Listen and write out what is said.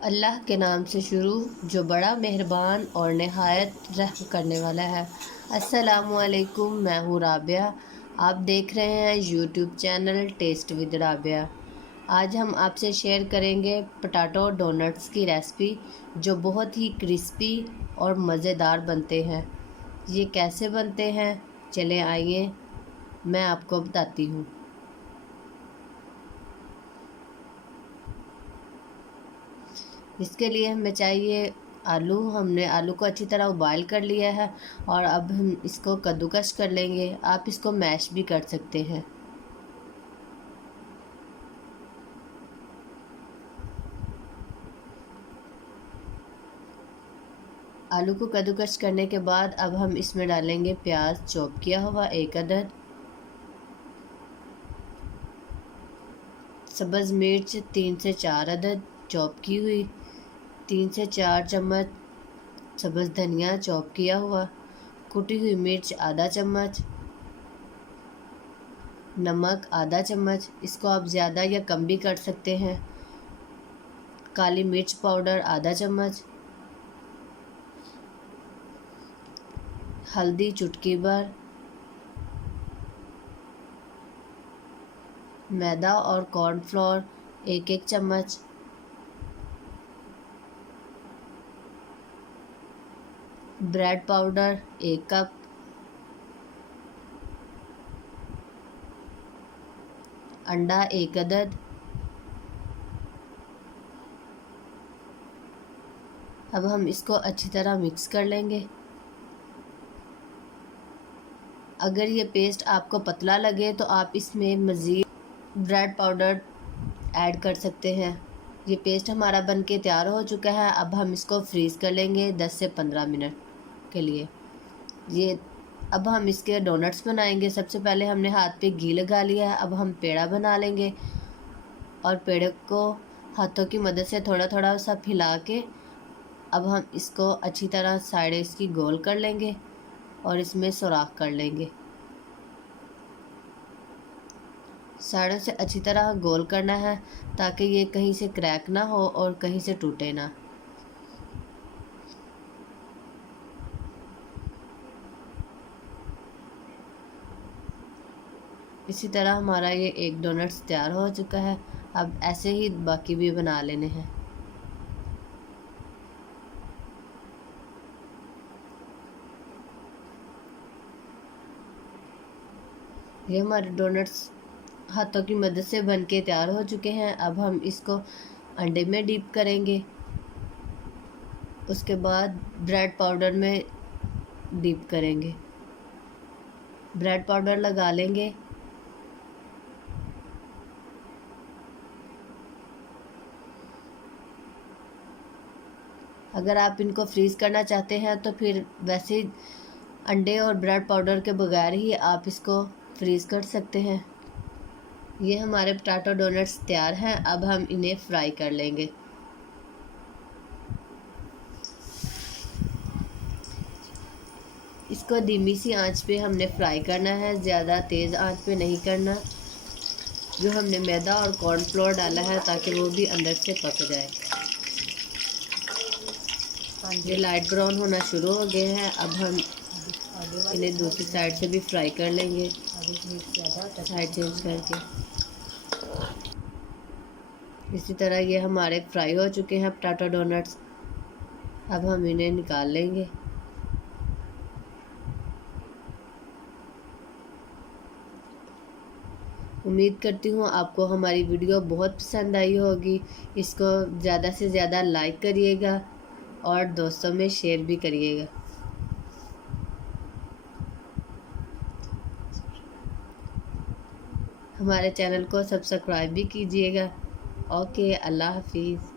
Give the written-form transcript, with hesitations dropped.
अल्लाह के नाम से शुरू जो बड़ा मेहरबान और नहायत रहम करने वाला है। अस्सलामुअलैकुम, मैं हूँ राबिया। आप देख रहे हैं YouTube channel test with Rabia. आज हम आपसे शेयर करेंगे पोटैटो डोनट्स की रेसिपी जो बहुत ही क्रिस्पी और मज़ेदार बनते हैं। ये कैसे बनते हैं, चले आइए मैं आपको बताती हूँ। इसके लिए हमें चाहिए आलू। हमने आलू को अच्छी तरह उबाल कर लिया है और अब हम इसको कद्दूकस कर लेंगे। आप इसको मैश भी कर सकते हैं। आलू को कद्दूकस करने के बाद अब हम इसमें डालेंगे प्याज चॉप किया हुआ 1 अदद, सब्ज़ मिर्च 3 से 4 अदद चॉप की हुई, 3 से 4 चम्मच सब्ज़ धनिया चॉप किया हुआ, कुटी हुई मिर्च आधा चम्मच, नमक आधा चम्मच, इसको आप ज़्यादा या कम भी कर सकते हैं, काली मिर्च पाउडर आधा चम्मच, हल्दी चुटकी भर, मैदा और कॉर्नफ्लोर 1-1 चम्मच, ब्रेड पाउडर 1 कप, अंडा 1 अदद। अब हम इसको अच्छी तरह मिक्स कर लेंगे। अगर ये पेस्ट आपको पतला लगे तो आप इसमें मज़ीद ब्रेड पाउडर ऐड कर सकते हैं। ये पेस्ट हमारा बनके तैयार हो चुका है। अब हम इसको फ्रीज़ कर लेंगे 10 से 15 मिनट के लिए। अब हम इसके डोनट्स बनाएंगे। सबसे पहले हमने हाथ पे घी लगा लिया है। अब हम पेड़ा बना लेंगे और पेड़े को हाथों की मदद से थोड़ा थोड़ा सा फैला के अब हम इसको अच्छी तरह साइड इसकी गोल कर लेंगे और इसमें सुराख कर लेंगे। साइडों से अच्छी तरह गोल करना है ताकि ये कहीं से क्रैक ना हो और कहीं से टूटे ना। इसी तरह हमारा ये एक डोनट्स तैयार हो चुका है। अब ऐसे ही बाकी भी बना लेने हैं। ये हमारे डोनट्स हाथों की मदद से बन के तैयार हो चुके हैं। अब हम इसको अंडे में डीप करेंगे, उसके बाद ब्रेड पाउडर में डीप करेंगे। ब्रेड पाउडर लगा लेंगे। अगर आप इनको फ्रीज़ करना चाहते हैं तो फिर वैसे अंडे और ब्रेड पाउडर के बगैर ही आप इसको फ्रीज़ कर सकते हैं। ये हमारे पोटैटो डोनट्स तैयार हैं। अब हम इन्हें फ्राई कर लेंगे। इसको धीमी सी आंच पे हमने फ्राई करना है, ज़्यादा तेज़ आंच पे नहीं करना। जो हमने मैदा और कॉर्नफ्लोर डाला है ताकि वो भी अंदर से पक जाए। ये लाइट ब्राउन होना शुरू हो गए हैं। अब हम इन्हें दूसरी साइड से भी फ्राई कर लेंगे, साइड चेंज करके। इसी तरह ये हमारे फ्राई हो चुके हैं पोटैटो डोनट्स। अब हम इन्हें निकाल लेंगे। उम्मीद करती हूँ आपको हमारी वीडियो बहुत पसंद आई होगी। इसको ज़्यादा से ज़्यादा लाइक करिएगा और दोस्तों में शेयर भी करिएगा। हमारे चैनल को सब्सक्राइब भी कीजिएगा। ओके, अल्लाह हाफिज़।